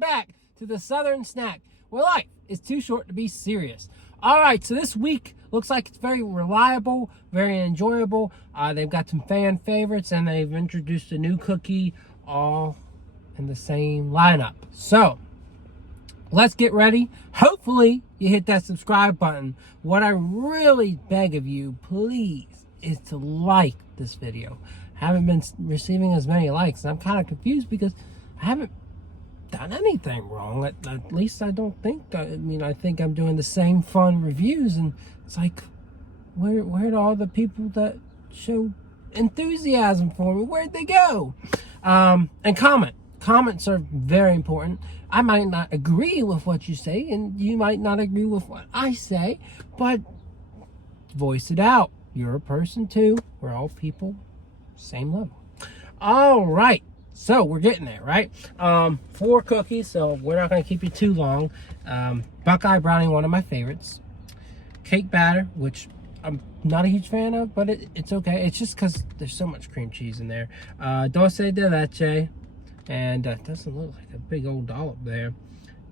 back to the Southern Snack, where life is too short to be serious. All right, so this week looks like it's very reliable, very enjoyable. They've got some fan favorites, and they've introduced a new cookie, all in the same lineup. So let's get ready. Hopefully you hit that subscribe button. What I really beg of you, please, is to like this video. I haven't been receiving as many likes, and I'm kind of confused because I haven't done anything wrong. At least I don't think. I mean, I think I'm doing the same fun reviews, and it's like, where are all the people that show enthusiasm for me? Where'd they go? And comments are very important. I might not agree with what you say, and you might not agree with what I say, but voice it out. You're a person too. We're all people, same level. All right, so we're getting there, right? 4 cookies, so we're not going to keep you too long. Buckeye Brownie, one of my favorites. Cake batter, which I'm not a huge fan of, but it's okay. It's just because there's so much cream cheese in there. Dulce De Leche, and doesn't look like a big old dollop there.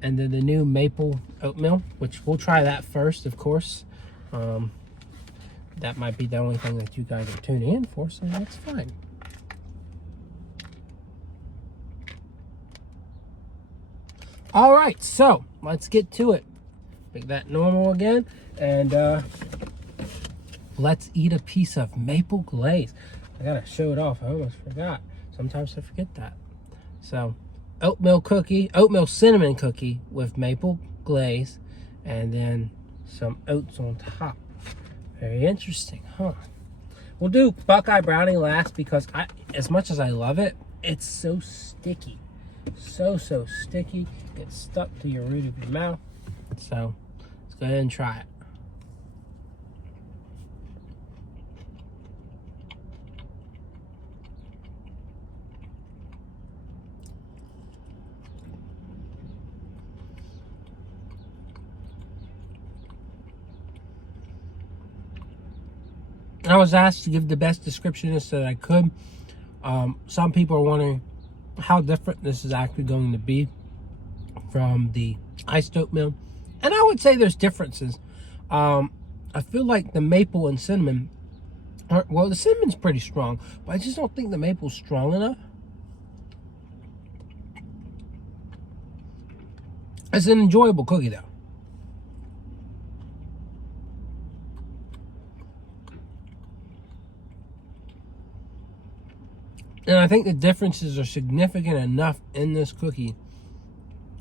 And then the new maple oatmeal, which we'll try that first, of course. That might be the only thing that you guys are tuning in for, so that's fine. All right, so let's get to it. Make that normal again, and let's eat a piece of maple glaze. I gotta show it off. I almost forgot. Sometimes I forget that. So, oatmeal cinnamon cookie with maple glaze, and then some oats on top. Very interesting, huh? We'll do Buckeye Brownie last because as much as I love it, it's so sticky. So sticky. Gets stuck to your root of your mouth. So let's go ahead and try it. I was asked to give the best description that I could. Some people are wondering how different this is actually going to be from the iced oatmeal. And I would say there's differences. I feel like the maple and cinnamon well, the cinnamon's pretty strong, but I just don't think the maple's strong enough. It's an enjoyable cookie, though. And I think the differences are significant enough in this cookie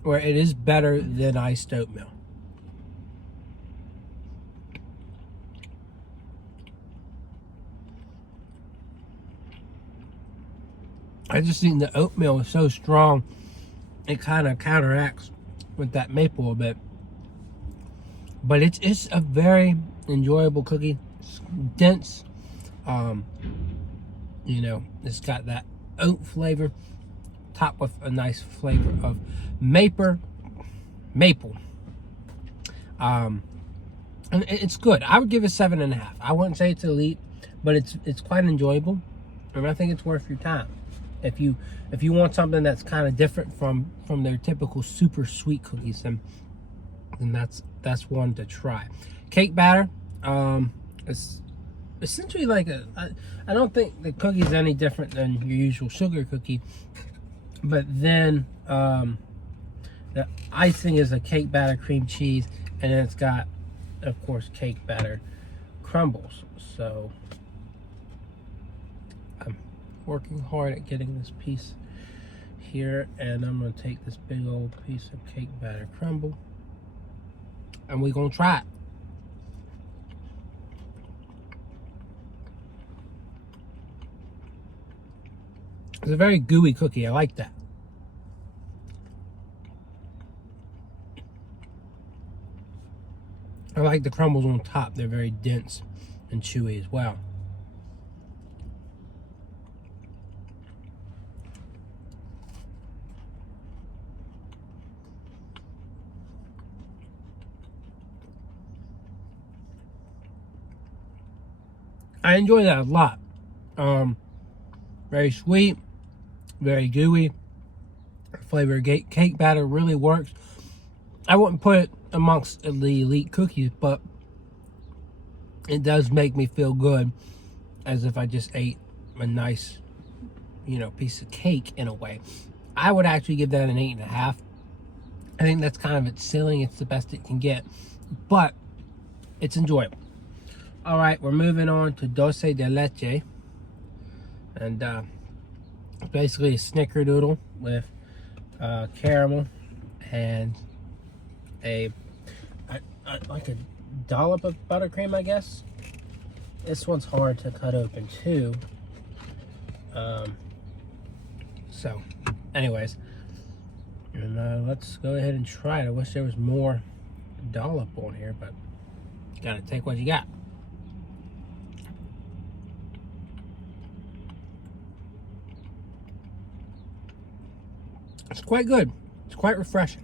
where it is better than iced oatmeal. I just think the oatmeal is so strong, it kind of counteracts with that maple a bit. But it's a very enjoyable cookie. It's dense. You know, it's got that oat flavor, topped with a nice flavor of maple. And it's good. I would give it 7.5. I wouldn't say it's elite, but it's quite enjoyable, and I think it's worth your time. If you want something that's kind of different from their typical super sweet cookies, then that's one to try. Cake batter, it's essentially like I don't think the cookie's any different than your usual sugar cookie, but then the icing is a cake batter cream cheese, and then it's got, of course, cake batter crumbles. So I'm working hard at getting this piece here, and I'm gonna take this big old piece of cake batter crumble, and we're gonna try it. It's a very gooey cookie. I like that. I like the crumbles on top. They're very dense and chewy as well. I enjoy that a lot. Very sweet, very gooey, flavor. Cake batter really works. I wouldn't put it amongst the elite cookies, but it does make me feel good, as if I just ate a nice, piece of cake in a way. I would actually give that an 8.5. I think that's kind of its ceiling. It's the best it can get, but it's enjoyable. All right, we're moving on to Dulce De Leche, and it's basically a snickerdoodle with caramel and like a dollop of buttercream, I guess. This one's hard to cut open too. So, anyways, and let's go ahead and try it. I wish there was more dollop on here, but gotta take what you got. It's quite good. It's quite refreshing.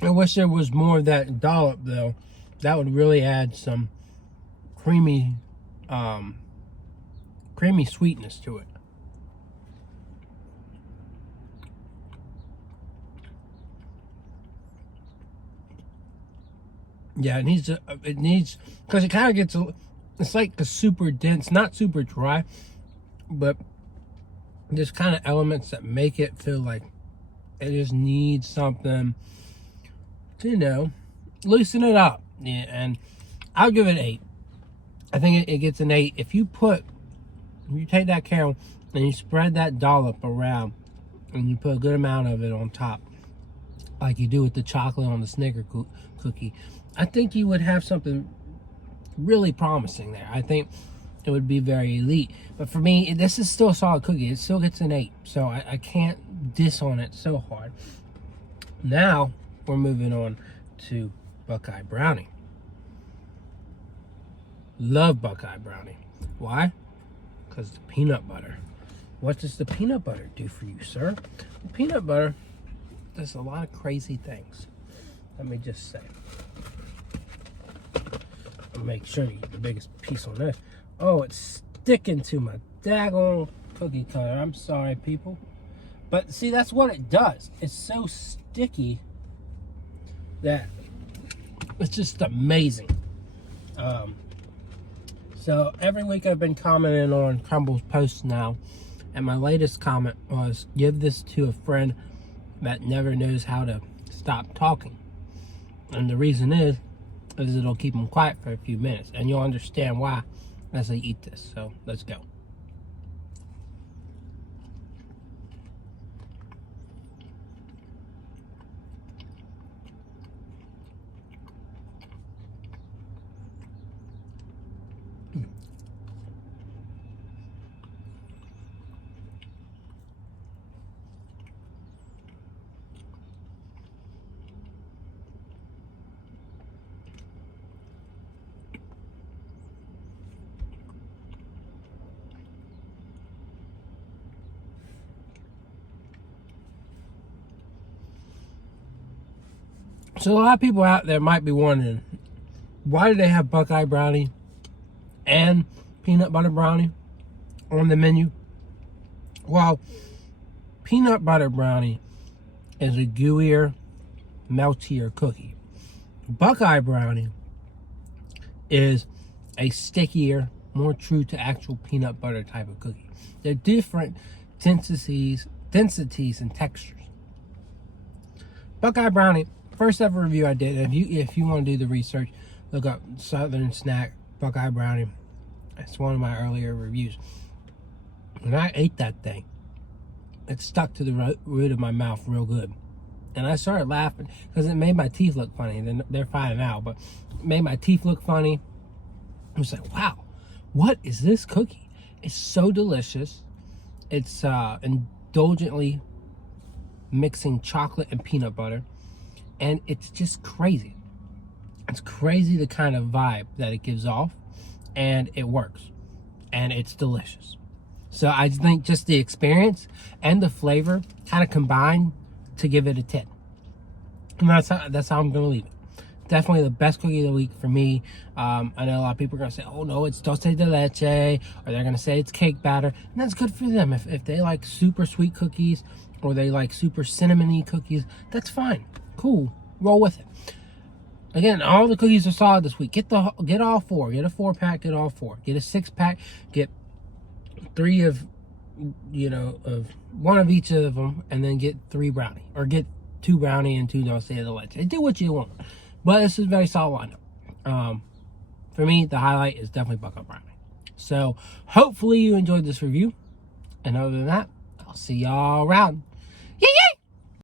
I wish there was more of that dollop, though. That would really add some creamy sweetness to it. Yeah, it needs, because it kind of gets, it's like a super dense, not super dry, but there's kind of elements that make it feel like it just needs something to, loosen it up. Yeah, and I'll give it an 8. I think it gets an 8. If you take that caramel and you spread that dollop around and you put a good amount of it on top, like you do with the chocolate on the Snicker cookie, I think you would have something really promising there. I think it would be very elite. But for me, this is still a solid cookie. It still gets an 8. So I can't diss on it so hard. Now, we're moving on to Buckeye Brownie. Love Buckeye Brownie. Why? Because the peanut butter. What does the peanut butter do for you, sir? The peanut butter does a lot of crazy things. Let me just say. I'll make sure you get the biggest piece on this. Oh, it's sticking to my daggone cookie cutter. I'm sorry, people. But see, that's what it does. It's so sticky that it's just amazing. So every week I've been commenting on Crumbl's posts now, and my latest comment was, give this to a friend that never knows how to stop talking. And the reason is it'll keep them quiet for a few minutes, and you'll understand why as I eat this. So let's go. So a lot of people out there might be wondering, why do they have Buckeye Brownie and peanut butter brownie on the menu? Well, peanut butter brownie is a gooier, meltier cookie. Buckeye Brownie is a stickier, more true to actual peanut butter type of cookie. They're different densities and textures. Buckeye Brownie, first ever review I did. If you want to do the research, look up Southern Snack Buckeye Brownie. It's one of my earlier reviews. When I ate that thing, it stuck to the root of my mouth real good. And I started laughing because it made my teeth look funny. They're fine now, but it made my teeth look funny. I was like, wow, what is this cookie? It's so delicious. It's indulgently mixing chocolate and peanut butter. And it's just crazy. It's crazy the kind of vibe that it gives off. And it works. And it's delicious. So I think just the experience and the flavor kind of combined to give it a 10. And that's how I'm going to leave it. Definitely the best cookie of the week for me. I know a lot of people are going to say, oh no, it's Dulce De Leche, or they're going to say it's cake batter. And that's good for them. If they like super sweet cookies, or they like super cinnamony cookies, that's fine. Cool. Roll with it. Again, all the cookies are solid this week. Get all 4. Get a 4-pack, get all 4. Get a 6-pack, get 3 of, of one of each of them, and then get 3 brownie. Or get 2 brownie and 2 Dulce De Leche. Do what you want. But this is a very solid lineup. For me, the highlight is definitely Buckeye Brownie. So, hopefully you enjoyed this review. And other than that, I'll see y'all around.